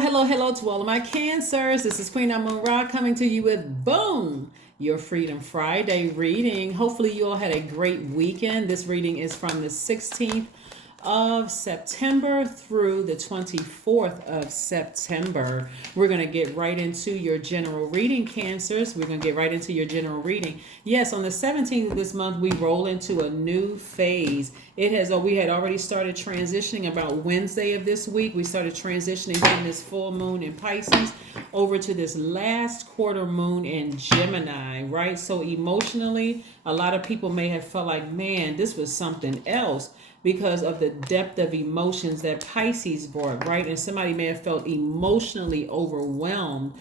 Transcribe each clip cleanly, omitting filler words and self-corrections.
Hello to all of my Cancers. This is Queen Amun Ra coming to you with Boom, your Freedom Friday reading. Hopefully, you all had a great weekend. This reading is from the 16th of September through the 24th of September. We're going to get right into your general reading, Cancers. We're going to get right into your general reading. Yes, on the 17th of this month, we roll into a new phase. We had already started transitioning about Wednesday of this week. We started transitioning from this full moon in Pisces over to this last quarter moon in Gemini, right? So emotionally, a lot of people may have felt like, man, this was something else, because of the depth of emotions that Pisces brought, right? And somebody may have felt emotionally overwhelmed.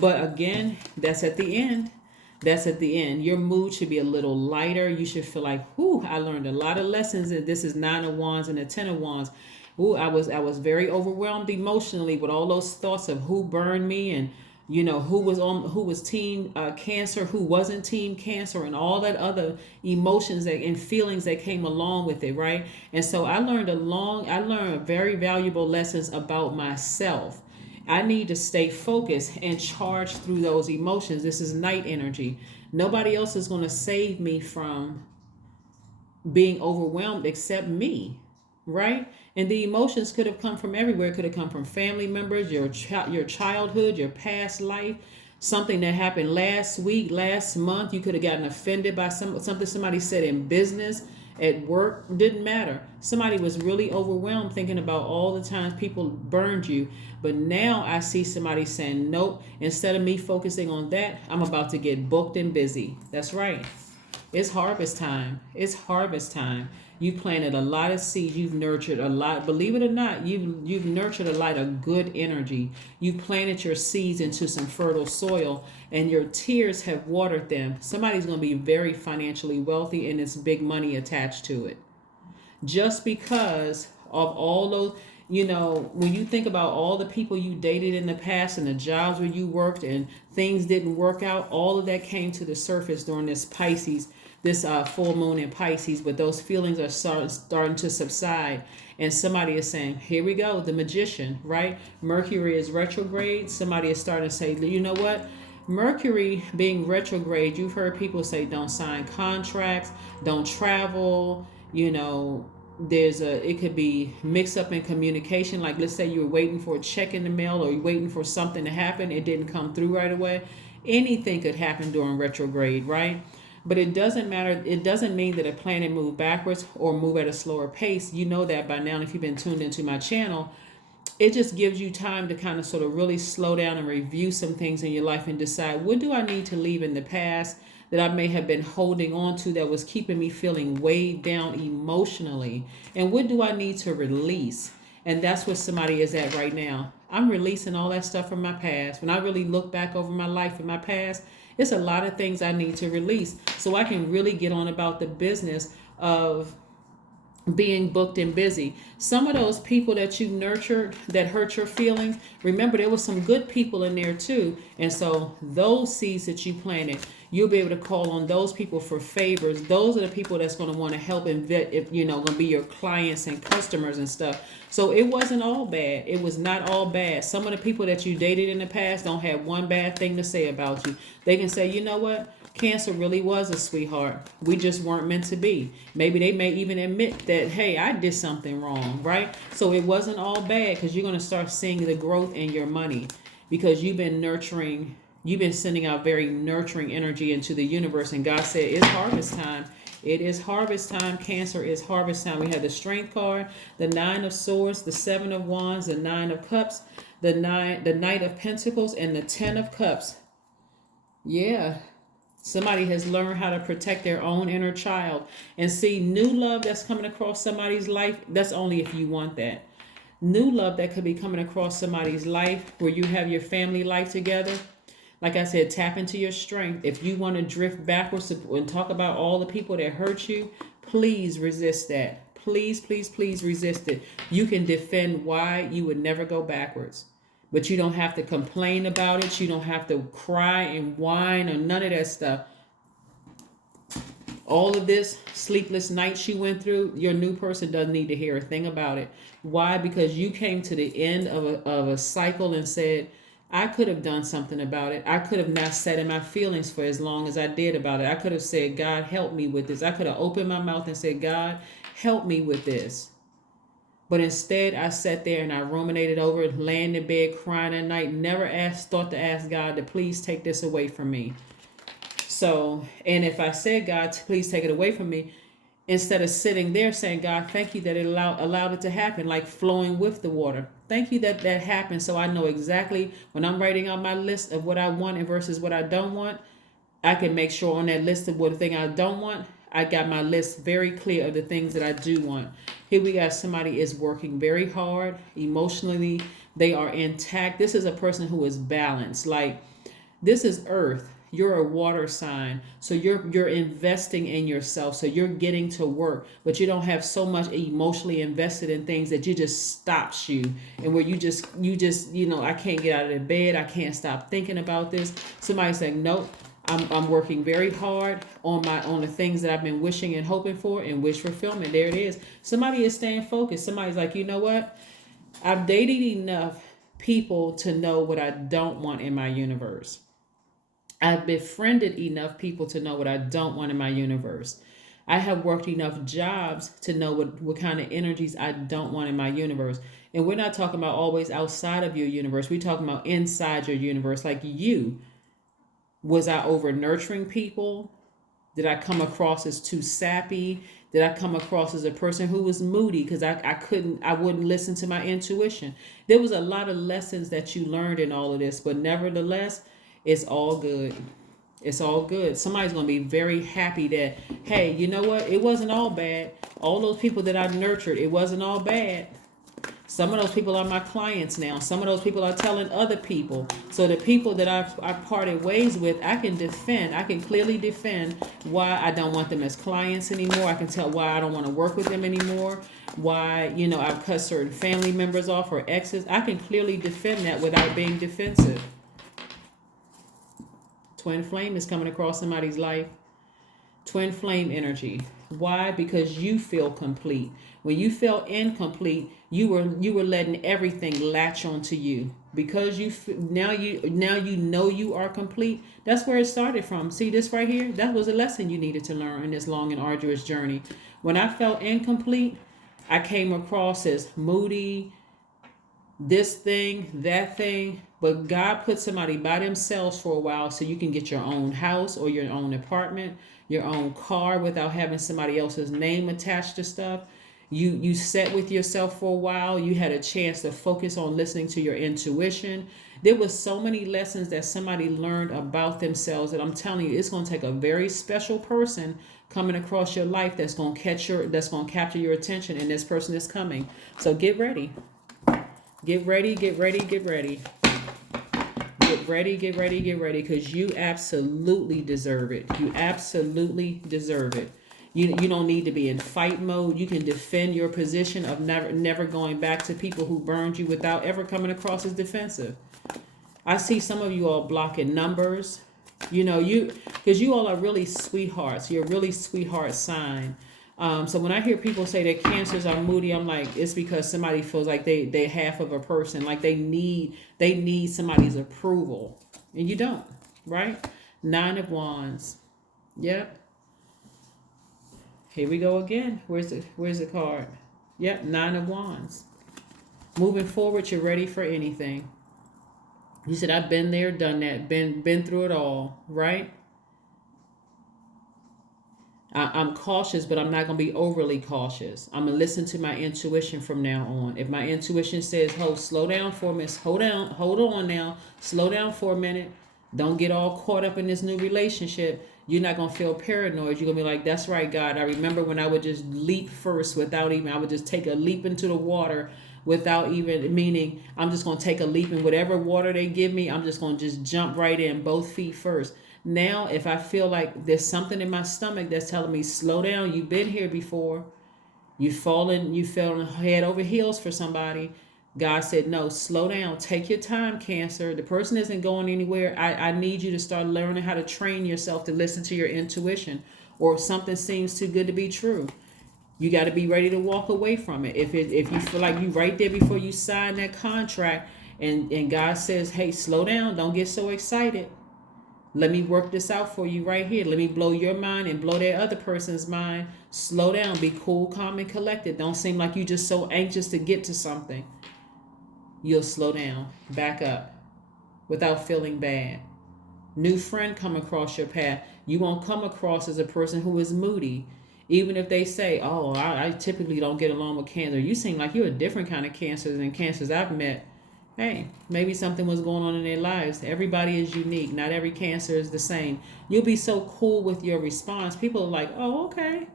But again, that's at the end. That's at the end. Your mood should be a little lighter. You should feel like, whew, I learned a lot of lessons. And this is 9 of Wands and a 10 of Wands. Ooh, I was very overwhelmed emotionally with all those thoughts of who burned me, and who was team Cancer, who wasn't team Cancer, and all that other emotions and feelings that came along with it, right? And so I learned very valuable lessons about myself. I need to stay focused and charge through those emotions. This is night energy. Nobody else is going to save me from being overwhelmed except me, right? And the emotions could have come from everywhere. It could have come from family members, your childhood, your past life, something that happened last week, last month. You could have gotten offended by something somebody said in business, at work. Didn't matter. Somebody was really overwhelmed thinking about all the times people burned you. But now I see somebody saying, nope, instead of me focusing on that, I'm about to get booked and busy. That's right. It's harvest time. It's harvest time. You planted a lot of seeds. You've nurtured a lot. Believe it or not, you've nurtured a lot of good energy. You planted your seeds into some fertile soil, and your tears have watered them. Somebody's going to be very financially wealthy, and it's big money attached to it. Just because of all those, when you think about all the people you dated in the past and the jobs where you worked and things didn't work out, all of that came to the surface during this full moon in Pisces. But those feelings are starting to subside, and somebody is saying, here we go, the Magician, right? Mercury is retrograde. Somebody is starting to say, you know what? Mercury being retrograde, you've heard people say don't sign contracts, don't travel. It could be mixed up in communication. Like, let's say you were waiting for a check in the mail, or you're waiting for something to happen, it didn't come through right away. Anything could happen during retrograde, right? But it doesn't matter. It doesn't mean that a planet move backwards or move at a slower pace. You know that by now if you've been tuned into my channel. It just gives you time to kind of sort of really slow down and review some things in your life and decide, what do I need to leave in the past that I may have been holding on to that was keeping me feeling weighed down emotionally, and what do I need to release? And that's what somebody is at right now. I'm releasing all that stuff from my past. When I really look back over my life and my past, it's a lot of things I need to release so I can really get on about the business of being booked and busy. Some of those people that you nurtured that hurt your feelings, remember there was some good people in there too. And so those seeds that you planted, you'll be able to call on those people for favors. Those are the people that's going to want to help and vet, if going to be your clients and customers and stuff. So it wasn't all bad. It was not all bad. Some of the people that you dated in the past don't have one bad thing to say about you. They can say, you know what? Cancer really was a sweetheart. We just weren't meant to be. Maybe they may even admit that, hey, I did something wrong, right? So it wasn't all bad, because you're going to start seeing the growth in your money, because you've been sending out very nurturing energy into the universe. And God said, it's harvest time. It is harvest time. Cancer is harvest time. We have the Strength card, the 9 of Swords, the 7 of Wands, the 9 of Cups, the Knight of Pentacles, and the 10 of Cups. Yeah. Somebody has learned how to protect their own inner child. And see, new love that's coming across somebody's life, that's only if you want that. New love that could be coming across somebody's life where you have your family life together. Like I said, tap into your strength. If you want to drift backwards and talk about all the people that hurt you, please resist that. Please, please, please resist it. You can defend why you would never go backwards. But you don't have to complain about it. You don't have to cry and whine or none of that stuff. All of this sleepless nights you went through, your new person doesn't need to hear a thing about it. Why? Because you came to the end of a cycle and said, I could have done something about it. I could have not sat in my feelings for as long as I did about it. I could have said, God, help me with this. I could have opened my mouth and said, God, help me with this. But instead, I sat there and I ruminated over it, laying in bed, crying at night, never thought to ask God to please take this away from me. So, and if I said, God, please take it away from me, instead of sitting there saying, God, thank you that it allowed it to happen, like flowing with the water. Thank you that that happened, so I know exactly when I'm writing out my list of what I want and versus what I don't want, I can make sure on that list of what the thing I don't want, I got my list very clear of the things that I do want. Here we got somebody is working very hard emotionally. They are intact. This is a person who is balanced. Like, this is Earth. You're a water sign, so you're investing in yourself, so you're getting to work, but you don't have so much emotionally invested in things that you just stops you, and where you just I can't get out of the bed, I can't stop thinking about this. Somebody's saying, nope, I'm working very hard on the things that I've been wishing and hoping for, and wish fulfillment. There it is. Somebody is staying focused. Somebody's like, you know what? I've dated enough people to know what I don't want in my universe. I've befriended enough people to know what I don't want in my universe. I have worked enough jobs to know what kind of energies I don't want in my universe. And we're not talking about always outside of your universe. We're talking about inside your universe. Like you, was I over nurturing people? Did I come across as too sappy? Did I come across as a person who was moody because I wouldn't listen to my intuition? There was a lot of lessons that you learned in all of this, but nevertheless, it's all good. It's all good. Somebody's going to be very happy that, hey, you know what? It wasn't all bad. All those people that I nurtured, it wasn't all bad. Some of those people are my clients now. Some of those people are telling other people. So the people that I parted ways with, I can clearly defend why I don't want them as clients anymore. I can tell why I don't want to work with them anymore. Why, I've cut certain family members off or exes. I can clearly defend that without being defensive. Twin flame is coming across somebody's life. Twin flame energy. Why? Because you feel complete. When you felt incomplete, you were letting everything latch onto you. Because now you know you are complete. That's where it started from. See this right here? That was a lesson you needed to learn in this long and arduous journey. When I felt incomplete, I came across as moody, this thing, that thing. But God put somebody by themselves for a while so you can get your own house or your own apartment, your own car without having somebody else's name attached to stuff. You sat with yourself for a while. You had a chance to focus on listening to your intuition. There was so many lessons that somebody learned about themselves that I'm telling you, it's going to take a very special person coming across your life that's going to capture your attention, and this person is coming. So get ready. Get ready, get ready, get ready. Get ready, get ready, get ready, because you absolutely deserve it. You absolutely deserve it. You don't need to be in fight mode. You can defend your position of never going back to people who burned you without ever coming across as defensive. I see some of you all blocking numbers. Because you all are really sweethearts. You're a really sweetheart sign. So when I hear people say that Cancers are moody, I'm like, it's because somebody feels like they're half of a person, like they need somebody's approval, and you don't, right? 9 of Wands. Yep. Here we go again. Where's the card? Yep, 9 of Wands. Moving forward, you're ready for anything. You said, I've been there, done that, been through it all, right? I'm cautious, but I'm not going to be overly cautious. I'm going to listen to my intuition from now on. If my intuition says, slow down for a minute, hold on now, slow down for a minute. Don't get all caught up in this new relationship. You're not going to feel paranoid. You're going to be like, that's right, God. I remember when I would just leap first I would just take a leap into the water without even meaning, I'm just going to take a leap in whatever water they give me. I'm just going to just jump right in, both feet first. Now, if I feel like there's something in my stomach that's telling me, slow down, you've been here before, you fell head over heels for somebody, God said, no, slow down, take your time, Cancer. The person isn't going anywhere. I need you to start learning how to train yourself to listen to your intuition. or something seems too good to be true. You got to be ready to walk away from it. If you feel like you right there before you sign that contract, and God says, hey, slow down, don't get so excited. Let me work this out for you right here. Let me blow your mind and blow that other person's mind. Slow down, be cool, calm, and collected. Don't seem like you just so anxious to get to something. You'll slow down, back up without feeling bad. New friend come across your path. You won't come across as a person who is moody. Even if they say, oh, I typically don't get along with Cancer. You seem like you're a different kind of Cancer than Cancers I've met. Hey, maybe something was going on in their lives. Everybody is unique. Not every Cancer is the same. You'll be so cool with your response. People are like, oh, okay.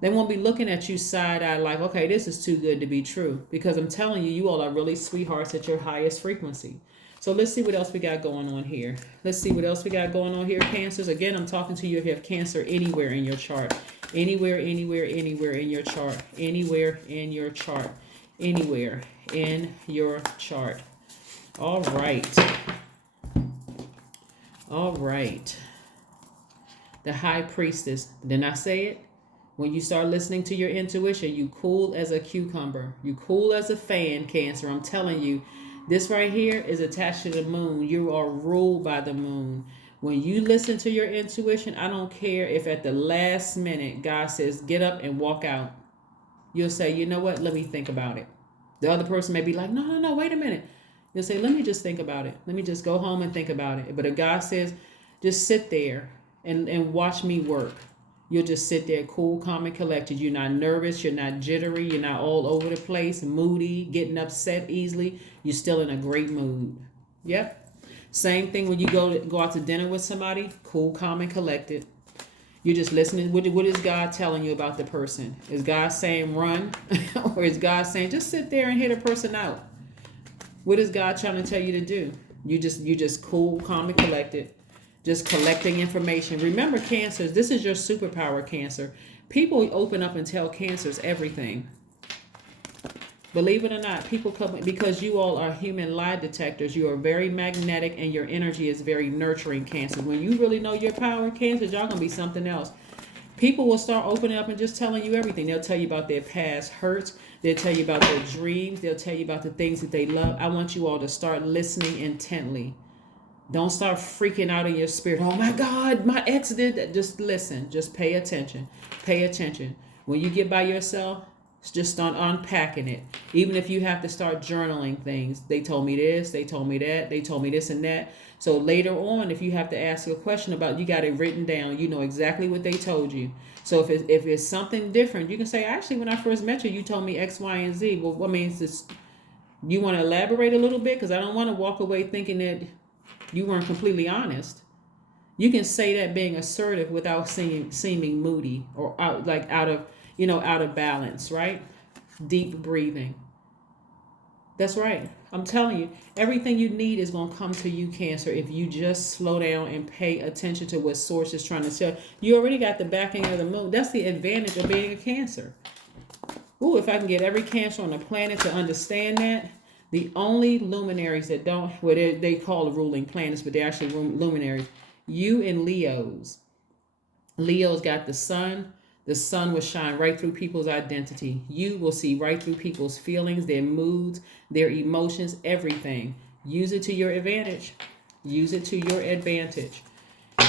They won't be looking at you side-eye like, okay, this is too good to be true. Because I'm telling you, you all are really sweethearts at your highest frequency. So let's see what else we got going on here. Let's see what else we got going on here, Cancers. Again, I'm talking to you if you have Cancer anywhere in your chart. Anywhere, anywhere, anywhere in your chart. Anywhere in your chart. Anywhere in your chart. All right. All right. The High Priestess. Didn't I say it? When you start listening to your intuition, you cool as a cucumber. You cool as a fan, Cancer. I'm telling you, this right here is attached to the moon. You are ruled by the moon. When you listen to your intuition, I don't care if at the last minute God says, get up and walk out. You'll say, you know what? Let me think about it. The other person may be like, no, wait a minute. You'll say, let me just think about it. Let me just go home and think about it. But if God says, just sit there and watch me work. You'll just sit there cool, calm, and collected. You're not nervous. You're not jittery. You're not all over the place, moody, getting upset easily. You're still in a great mood. Yep. Same thing when you go out to dinner with somebody, cool, calm, and collected. You're just listening. What is God telling you about the person? Is God saying run? Or is God saying just sit there and hear the person out? What is God trying to tell you to do? You just cool, calm, and collected. Just collecting information. Remember, Cancers, this is your superpower, Cancer. People open up and tell Cancers everything. Believe it or not, people come because you all are human lie detectors. You are very magnetic and your energy is very nurturing, Cancer. When you really know your power, Cancers, y'all gonna be something else. People will start opening up and just telling you everything. They'll tell you about their past hurts. They'll tell you about their dreams. They'll tell you about the things that they love. I want you all to start listening intently. Don't start freaking out in your spirit. Oh my God, my ex did that. Just listen. Just pay attention. Pay attention. When you get by yourself, just start unpacking it. Even if you have to start journaling things. They told me this. They told me that. They told me this and that. So later on, if you have to ask a question about, you got it written down. You know exactly what they told you. So if it's something different, you can say, actually, when I first met you, you told me X, Y, and Z. Well, what means this? You want to elaborate a little bit? Because I don't want to walk away thinking that you weren't completely honest. You can say that being assertive without seeming moody or out of balance, right? Deep breathing. That's right. I'm telling you, everything you need is going to come to you, Cancer, if you just slow down and pay attention to what Source is trying to tell. You already got the backing of the moon. That's the advantage of being a Cancer. Ooh, if I can get every Cancer on the planet to understand that. The only luminaries that don't, well, they call the ruling planets, but they're actually luminaries. You and Leos. Leo's got the sun. The sun will shine right through people's identity. You will see right through people's feelings, their moods, their emotions, everything. Use it to your advantage. Use it to your advantage.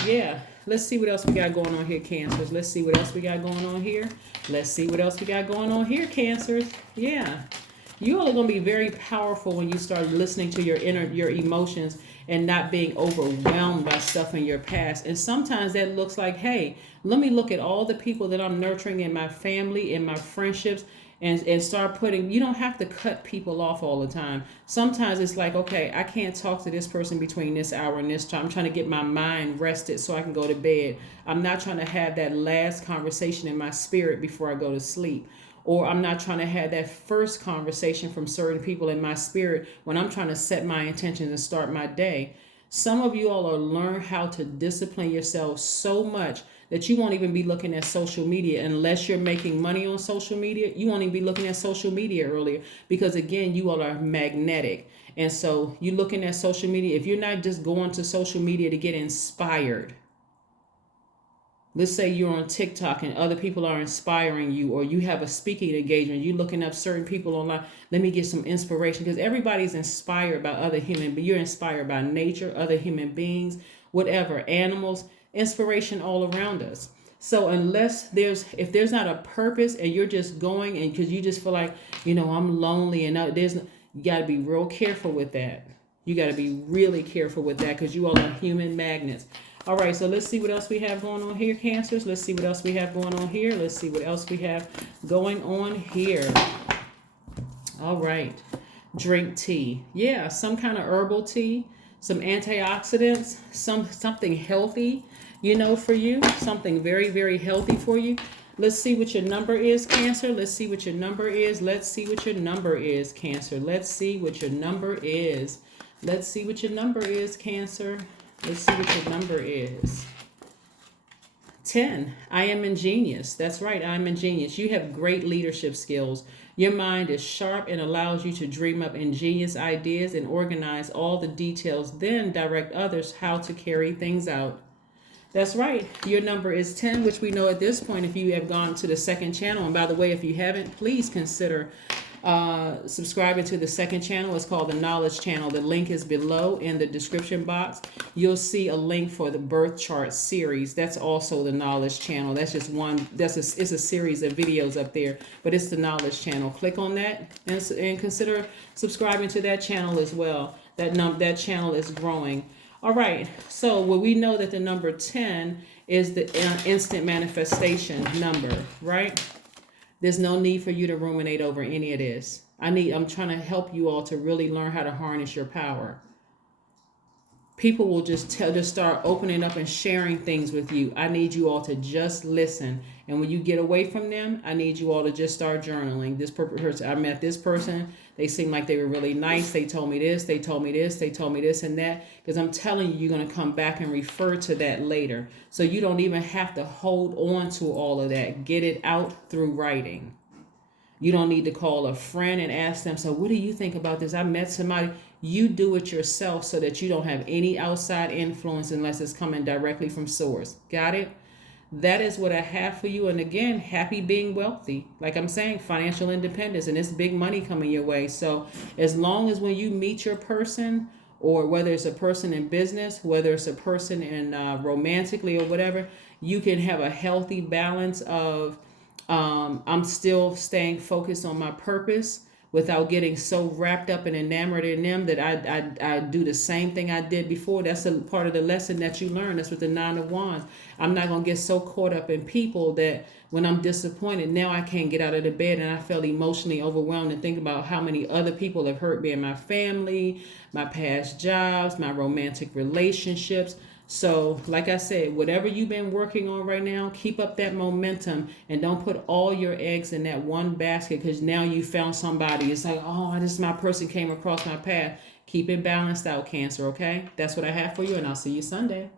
Yeah. Let's see what else we got going on here, Cancers. Let's see what else we got going on here. Let's see what else we got going on here, Cancers. Yeah. You all are going to be very powerful when you start listening to your emotions and not being overwhelmed by stuff in your past. And sometimes that looks like, hey, let me look at all the people that I'm nurturing in my family, in my friendships, and start putting, you don't have to cut people off all the time. Sometimes it's like, okay, I can't talk to this person between this hour and this time. I'm trying to get my mind rested so I can go to bed. I'm not trying to have that last conversation in my spirit before I go to sleep. Or I'm not trying to have that first conversation from certain people in my spirit when I'm trying to set my intentions and start my day. Some of you all are learn how to discipline yourselves so much that you won't even be looking at social media unless you're making money on social media. You won't even be looking at social media earlier because, again, you all are magnetic. And so you're looking at social media. If you're not just going to social media to get inspired, Let's say you're on TikTok and other people are inspiring you, or you have a speaking engagement, you're looking up certain people online. Let me get some inspiration, because everybody's inspired by other human, but you're inspired by nature, other human beings, whatever, animals, inspiration all around us. So if there's not a purpose and you're just going and because you just feel like, I'm lonely and you got to be real careful with that. You got to be really careful with that, because you all are human magnets. All right, so let's see what else we have going on here, Cancers. Let's see what else we have going on here. Let's see what else we have going on here. All right. Drink tea. Yeah, some kind of herbal tea, some antioxidants, something healthy, for you. Something very, very healthy for you. Let's see what your number is, Cancer. Let's see what your number is. Let's see what your number is, Cancer. Let's see what your number is. Let's see what your number is, Cancer. Let's see what your number is. 10. I am ingenious. That's right. I'm ingenious. You have great leadership skills. Your mind is sharp and allows you to dream up ingenious ideas and organize all the details, then direct others how to carry things out. That's right. Your number is 10, which we know at this point if you have gone to the second channel. And by the way, if you haven't, please consider subscribing to the second channel. It's called the Knowledge Channel. The link is below in the description box. You'll see a link for the birth chart series. That's also the Knowledge Channel. That's just one. It's a series of videos up there, but it's the Knowledge Channel. Click on that and consider subscribing to that channel as well. That channel is growing. All right. So we know that the number 10 is the instant manifestation number, right? There's no need for you to ruminate over any of this. I'm trying to help you all to really learn how to harness your power. People will just start opening up and sharing things with you. I need you all to just listen. And when you get away from them, I need you all to just start journaling. This person, I met this person. They seemed like they were really nice. They told me this, they told me this, they told me this and that. Because I'm telling you, you're going to come back and refer to that later. So you don't even have to hold on to all of that. Get it out through writing. You don't need to call a friend and ask them, so what do you think about this? I met somebody. You do it yourself so that you don't have any outside influence unless it's coming directly from source. Got it? That is what I have for you. And again, happy being wealthy. Like I'm saying, financial independence, and it's big money coming your way. So as long as when you meet your person, or whether it's a person in business, whether it's a person in romantically or whatever, you can have a healthy balance of I'm still staying focused on my purpose without getting so wrapped up and enamored in them that I do the same thing I did before. That's a part of the lesson that you learn. That's with the 9 of Wands. I'm not going to get so caught up in people that when I'm disappointed, now I can't get out of the bed and I felt emotionally overwhelmed and think about how many other people have hurt me in my family, my past jobs, my romantic relationships. So, like I said, whatever you've been working on right now, keep up that momentum and don't put all your eggs in that one basket, because now you found somebody. It's like, oh, this my person came across my path. Keep it balanced out, Cancer, okay? That's what I have for you, and I'll see you Sunday.